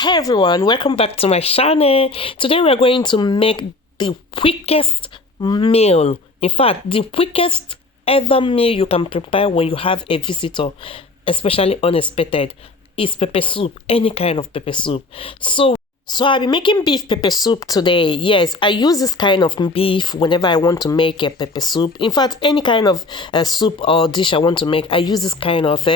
Hi everyone, welcome back to my channel. Today we are going to make the quickest meal. In fact, the quickest ever meal you can prepare when you have a visitor, especially unexpected, is pepper soup, any kind of pepper soup. So I'll be making beef pepper soup today. Yes, I use this kind of beef whenever I want to make a pepper soup. In fact, any kind of soup or dish I want to make, I use this kind of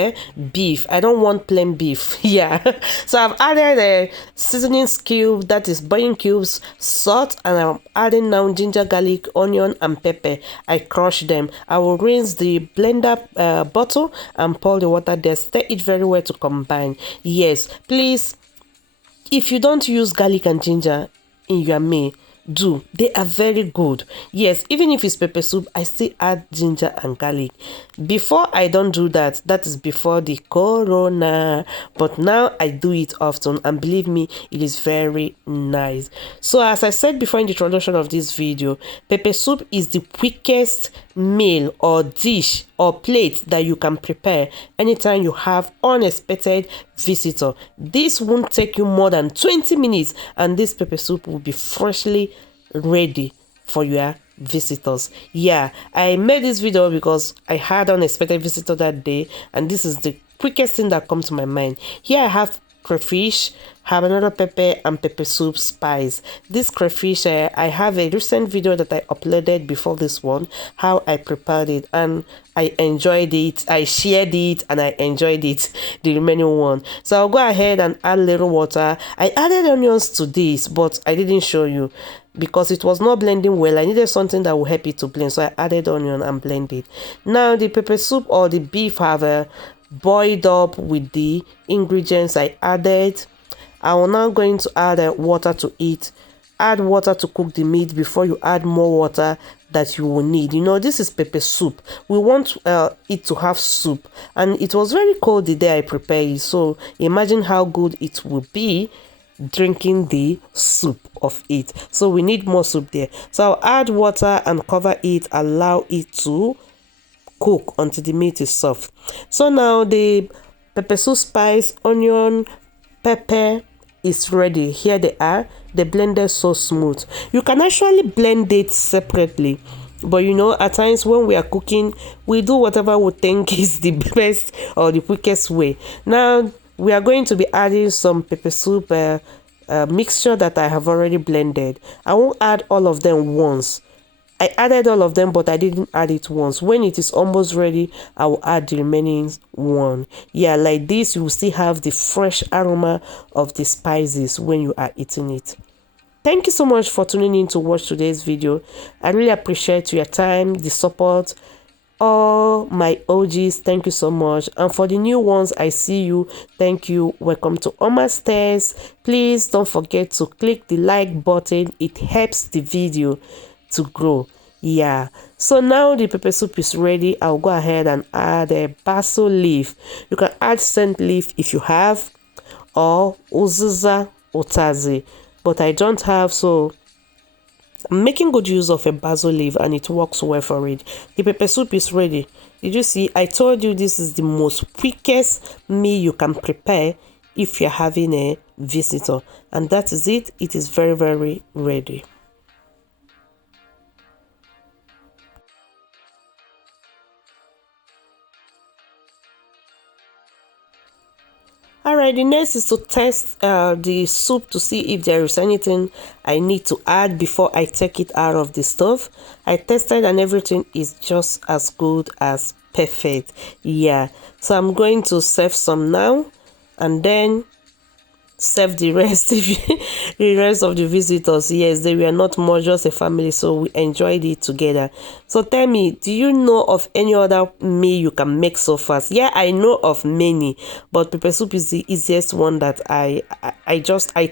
beef. I don't want plain beef. Yeah. So I've added a seasoning cube, that is boiling cubes, salt, and I'm adding now ginger, garlic, onion, and pepper. I crush them. I will rinse the blender bottle and pour the water there. Stir it very well to combine. Yes, please. If you don't use garlic and ginger in your meal, do. They are very good. Yes, even if it's pepper soup, I still add ginger and garlic. Before I don't do that. That is before the corona. But now I do it often, and believe me, it is very nice. So as I said before in the introduction of this video, pepper soup is the quickest meal or dish or plate that you can prepare anytime you have unexpected visitor. This won't take you more than 20 minutes, and this pepper soup will be freshly ready for your visitors. Yeah, I made this video because I had unexpected visitor that day, and this is the quickest thing that comes to my mind. Here I have crayfish, habanero pepper, and pepper soup spice. This crayfish, I have a recent video that I uploaded before this one, how I prepared it, and I enjoyed it. I shared it and I enjoyed it, the remaining one. So I'll go ahead and add a little water. I added onions to this, but I didn't show you because it was not blending well. I needed something that will help it to blend, so I added onion and blended. Now the pepper soup or the beef have boiled up with the ingredients I added. I am now going to add water to it. Add water to cook the meat before you add more water that you will need. You know, this is pepper soup. We want it to have soup, and it was very cold the day I prepared it, so imagine how good it will be drinking the soup of it. So we need more soup there. So I'll add water and cover it, allow it to cook until the meat is soft. So now the pepper soup spice, onion, pepper is ready. Here they are. The blender is so smooth. You can actually blend it separately, but you know, at times when we are cooking, we do whatever we think is the best or the quickest way. Now we are going to be adding some pepper soup mixture that I have already blended. I won't add all of them once. I added all of them, but I didn't add it once. When it is almost ready, I will add the remaining one. Yeah, like this, you will still have the fresh aroma of the spices when you are eating it. Thank you so much for tuning in to watch today's video. I really appreciate your time, the support. All my OGs, thank you so much. And for the new ones, I see you. Thank you. Welcome to Oma Stairs. Please don't forget to click the like button. It helps the video to grow. Yeah, so now the pepper soup is ready. I'll go ahead and add a basil leaf. You can add scent leaf if you have, or uziza otazi, but I don't have, so I'm making good use of a basil leaf and it works well for it. The pepper soup is ready. Did you see? I told you this is the most quickest meal you can prepare if you're having a visitor, and that is it. It is very, very ready. Alright, the next is to test the soup to see if there is anything I need to add before I take it out of the stove. I tested and everything is just as good as perfect. Yeah, so I'm going to serve some now and then serve the rest the rest of the visitors. Yes, they were not more, just a family, so we enjoyed it together. So tell me, do you know of any other meal you can make so fast? Yeah, I know of many, but pepper soup is the easiest one that I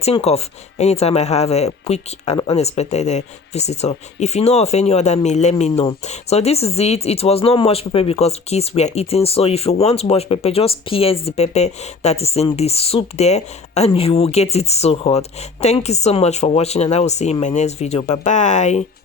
think of anytime I have a quick and unexpected visitor. If you know of any other meal, let me know. So this is it. It was not much pepper because kids were eating, so if you want much pepper, just pierce the pepper that is in the soup there and you will get it so hot. Thank you so much for watching, and I will see you in my next video. Bye bye.